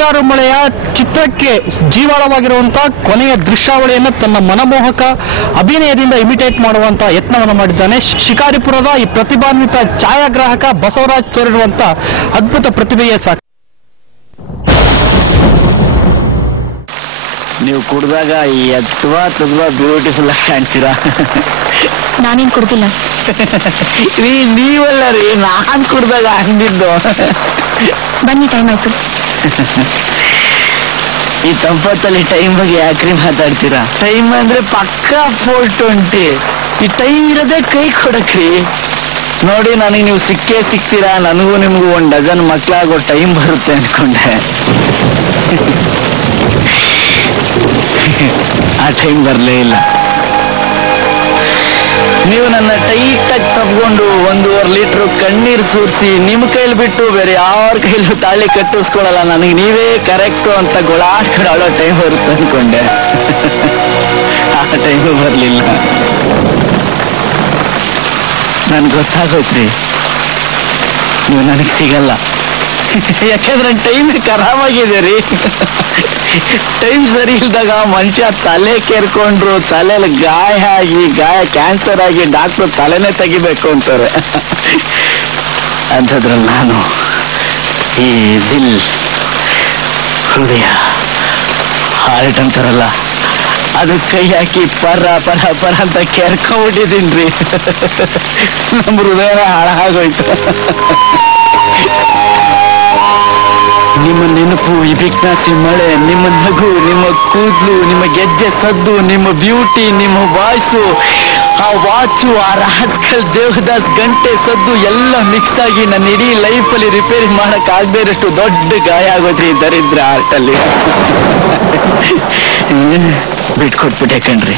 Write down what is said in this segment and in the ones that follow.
ಮುಂಗಾರು ಮಳೆಯ ಚಿತ್ರಕ್ಕೆ ಜೀವಾಳವಾಗಿರುವಂತಹ ಕೊನೆಯ ದೃಶ್ಯಾವಳಿಯನ್ನು ತನ್ನ ಮನಮೋಹಕ ಅಭಿನಯದಿಂದ ಇಮಿಟೇಟ್ ಮಾಡುವಂತಹ ಯತ್ನವನ್ನು ಮಾಡಿದ್ದಾನೆ ಶಿಕಾರಿಪುರದ ಈ ಪ್ರತಿಭಾನ್ವಿತ ಛಾಯಾಗ್ರಾಹಕ ಬಸವರಾಜ್ ತೋರಿರುವಂತಹ ಅದ್ಭುತ ಪ್ರತಿಭೆಯೇ ಸಾಕು. ನೀವು ಕುಡಿದಾಗ ಎತ್ವಾ ತದ್ವಾ ಬ್ಯೂಟಿಫುಲ್ ಆಗಿ ಕಾಣ್ತೀರಾ. ನಾನೇನ್ ಕುಡ್ದಿಲ್ಲ ನೀವಲ್ಲ ರೀ, ನಾನ್ ಕುಡ್ದಾಗ ಅಂದಿದ್ದು. ಬನ್ನಿ, ಟೈಮ್ ಆಯ್ತು. ಈ ತಂಪತ್ತಲ್ಲಿ ಟೈಮ್ ಬಗ್ಗೆ ಯಾಕ್ರಿ ಮಾತಾಡ್ತೀರಾ? ಟೈಮ್ ಅಂದ್ರೆ ಪಕ್ಕಾ 4:20. ಈ ಟೈಮ್ ಇರೋದೇ ಕೈ ಕೊಡಕ್ರಿ. ನೋಡಿ, ನನಗೆ ನೀವು ಸಿಕ್ಕೇ ಸಿಗ್ತೀರಾ. ನನಗೂ ನಿಮ್ಗೂ 1 ಡಜನ್ ಮಕ್ಳಾಗೋ ಟೈಮ್ ಬರುತ್ತೆ ಅನ್ಕೊಂಡೆ. ಆ ಟೈಮ್ ಬರಲೇ ಇಲ್ಲ. ನೀವು ನನ್ನ ಟೈಟ್ ಆಗಿ ತಪ್ಕೊಂಡು 1.5 ಲೀಟರ್ ಕಣ್ಣೀರು ಸುರಿಸಿ ನಿಮ್ಮ ಕೈಲಿ ಬಿಟ್ಟು ಬೇರೆ ಯಾರ ಕೈಲೂ ತಾಳಿ ಕಟ್ಟಿಸ್ಕೊಳಲ್ಲ, ನನಗೆ ನೀವೇ ಕರೆಕ್ಟು ಅಂತ ಗೊಳಾಡ್ಕೊಳ್ಳೋ ಟೈಮ್ ಬರುತ್ತೆ ಅನ್ಕೊಂಡೆ. ಆ ಟೈಮು ಬರಲಿಲ್ಲ. ನನ್ಗೆ ಗೊತ್ತಾಗೋಯ್ತ್ರಿ, ನೀವು ನನಗೆ ಸಿಗಲ್ಲ. ಯಾಕಂದ್ರೆ ಟೈಮ್ ಖರಾಬಾಗಿದೆ ರೀ. ಟೈಮ್ ಸರಿ ಇಲ್ದಾಗ ಮನುಷ್ಯ ತಲೆ ಕೇರ್ಕೊಂಡ್ರು, ತಲೆಯಲ್ಲಿ ಗಾಯ ಆಗಿ ಕ್ಯಾನ್ಸರ್ ಆಗಿ ಡಾಕ್ಟ್ರು ತಲೆನೇ ತೆಗಿಬೇಕು ಅಂತಾರೆ. ಅಂಥದ್ರಲ್ಲಿ ನಾನು ಈ ದಿಲ್, ಹೃದಯ, ಹಾರ್ಟ್ ಅಂತಾರಲ್ಲ, ಅದು ಕೈ ಹಾಕಿ ಪರ ಪರ ಪರ ಅಂತ ಕೆರ್ಕೊಂಡ್ಬಿಟ್ಟಿದ್ದೀನಿ. ನಮ್ಮ ಹೃದಯನ ಹಾಳಾಗೋಯ್ತು. ನಿಮ್ಮ ನೆನಪು, ಈ ಬಿಗ್ನಾಸಿ ಮಳೆ, ನಿಮ್ಮ ನಗು, ನಿಮ್ಮ ಕೂದಲು, ನಿಮ್ಮ ಗೆಜ್ಜೆ ಸದ್ದು, ನಿಮ್ಮ ಬ್ಯೂಟಿ, ನಿಮ್ಮ ವಾಯ್ಸು, ಆ ವಾಚು, ಆ ರಾಸ್ಕಲ್ ದೇವದಾಸ್ ಗಂಟೆ ಸದ್ದು ಎಲ್ಲ ಮಿಕ್ಸ್ ಆಗಿ ನನ್ನ ಇಡೀ ಲೈಫಲ್ಲಿ ರಿಪೇರಿ ಮಾಡಕ್ ಆಗದೇ ಇರೋಷ್ಟು ದೊಡ್ಡ ಗಾಯ ಆಗೋದ್ರಿ ದರಿದ್ರ ಆರ್ಟಲ್ಲಿ. ಬಿಟ್ಕೊಟ್ಬಿಟ್ಟೆ ಕಣ್ರಿ,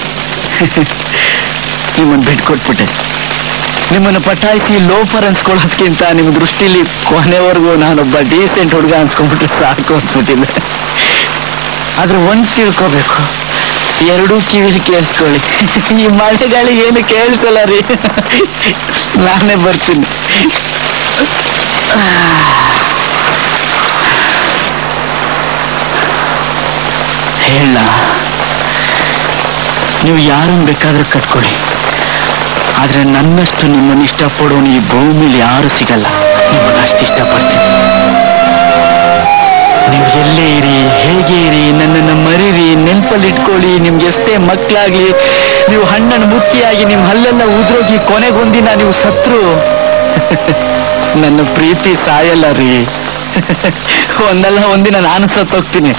ನಿಮ್ಮನ್ನು ಬಿಟ್ಕೊಟ್ಬಿಟ್ಟೆ. ನಿಮ್ಮನ್ನು ಪಟಾಯಿಸಿ ಲೋಫರ್ ಅನ್ಸ್ಕೊಳ್ಳೋದ್ಕಿಂತ ನಿಮ್ಮ ದೃಷ್ಟಿಲಿ ಕೊನೆವರೆಗೂ ನಾನೊಬ್ಬ ಡೀಸೆಂಟ್ ಹುಡುಗ ಅನ್ಸ್ಕೊಂಡ್ಬಿಟ್ರೆ ಸಾಕು ಅನ್ಸ್ಬಿಟ್ಟಿದೆ. ಆದ್ರೆ ಒಂದ್ ತಿಳ್ಕೋಬೇಕು, 2 ಕಿವಿಲಿ ಕೇಳಿಸ್ಕೊಳ್ಳಿ. ಈ ಮಳೆಗಾಳಿಗೆ ಏನು ಕೇಳಿಸಲ್ಲ ರೀ. ನಾನೇ ಬರ್ತೀನಿ. ಹೇಳ, ನೀವು ಯಾರನ್ನು ಬೇಕಾದ್ರೂ ಕಟ್ಕೊಳ್ಳಿ, ಆದ್ರೆ ನನ್ನಷ್ಟು ನಿಮ್ಮನ್ನು ಇಷ್ಟಪಡೋನು ಈ ಭೂಮಿಲಿ ಯಾರು ಸಿಗಲ್ಲ. ನಿಮ್ಮನ್ನು ಅಷ್ಟು ಇಷ್ಟಪಡ್ತೀನಿ. ನೀವು ಎಲ್ಲೇ ಇರಿ, ಹೇಗೆ ಇರಿ, ನನ್ನನ್ನು ಮರೀರಿ, ನೆನಪಲ್ಲಿ ಇಟ್ಕೊಳ್ಳಿ. ನಿಮ್ಗೆ ಎಷ್ಟೇ ಮಕ್ಕಳಾಗ್ಲಿ, ನೀವು ಹಣ್ಣನ್ನು ಮುಕ್ಕಿಯಾಗಿ ನಿಮ್ಮ ಹಲ್ಲೆಲ್ಲ ಉದ್ರೋಗಿ ಕೊನೆಗೊಂದಿನ ನೀವು ಸತ್ರು ನನ್ನ ಪ್ರೀತಿ ಸಾಯಲ್ಲ ರೀ. ಒಂದಲ್ಲ ಒಂದಿನ ನಾನು ಸತ್ತೋಗ್ತೀನಿ.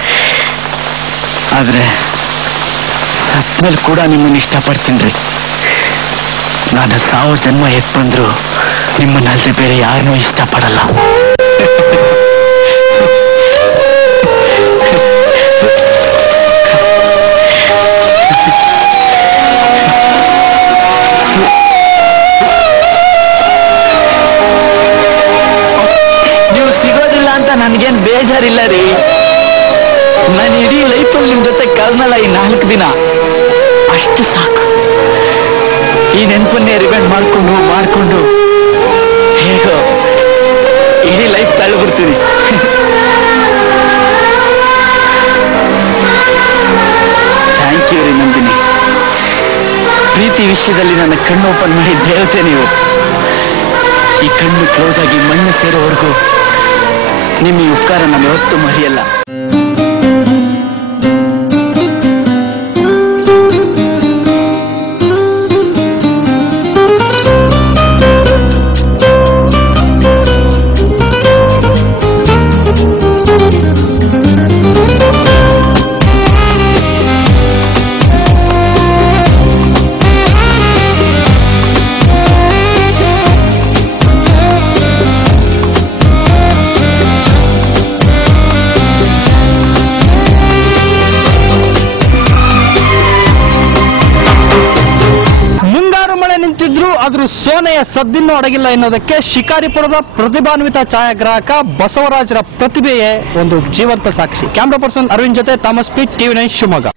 ಆದ್ರೆ ಸತ್ಮೇಲೆ ಕೂಡ ನಿಮ್ಮನ್ನು ಇಷ್ಟಪಡ್ತೀನಿ ರೀ. ನಾನು 1000 ಜನ್ಮ ಎತ್ ಬಂದ್ರು ನಿಮ್ಮನ್ನಲ್ದೆ ಬೇರೆ ಯಾರನ್ನೂ ಇಷ್ಟಪಡಲ್ಲ. ನೀವು ಸಿಗೋದಿಲ್ಲ ಅಂತ ನನ್ಗೇನ್ ಬೇಜಾರಿಲ್ಲ ರೀ. ನಾನು ಇಡೀ ಲೈಫಲ್ಲಿ ನಿಮ್ ಜೊತೆ ಕಳ್ನಲ್ಲ ಈ 4 ದಿನ, ಅಷ್ಟು ಸಾಕು. ಈ ನೆನಪನ್ನೇ ರಿವೆಂಡ್ ಮಾಡ್ಕೊಂಡು ಹೇಗೋ ಇಡೀ ಲೈಫ್ ತಳ್ಳಿಬಿಡ್ತೀನಿ. ಥ್ಯಾಂಕ್ ಯು ರೀ ನಂದಿನಿ. ಪ್ರೀತಿ ವಿಷಯದಲ್ಲಿ ನನ್ನ ಕಣ್ಣು ಓಪನ್ ಮಾಡಿ ದೇವತೆ ನೀವು. ಈ ಕಣ್ಣು ಕ್ಲೋಸ್ ಆಗಿ ಮಣ್ಣು ಸೇರೋವರೆಗೂ ನಿಮ್ಮ ಈ ಉಪಕಾರ ನಾನು ಯಾವತ್ತೂ ಮರೆಯಲ್ಲ. ಆದ್ರೂ ಸೋನೆಯ ಸದ್ದಿನ್ನೂ ಅಡಗಿಲ್ಲ ಎನ್ನುವುದಕ್ಕೆ ಶಿಕಾರಿಪುರದ ಪ್ರತಿಭಾನ್ವಿತ ಛಾಯಾಗ್ರಾಹಕ ಬಸವರಾಜರ ಪ್ರತಿಭೆಯೇ ಒಂದು ಜೀವಂತ ಸಾಕ್ಷಿ. ಕ್ಯಾಮ್ರಾ ಪರ್ಸನ್ ಅರವಿಂದ್ ಜೊತೆ ಥಾಮಸ್ ಪಿ, TV9 ಶಿವಮೊಗ್ಗ.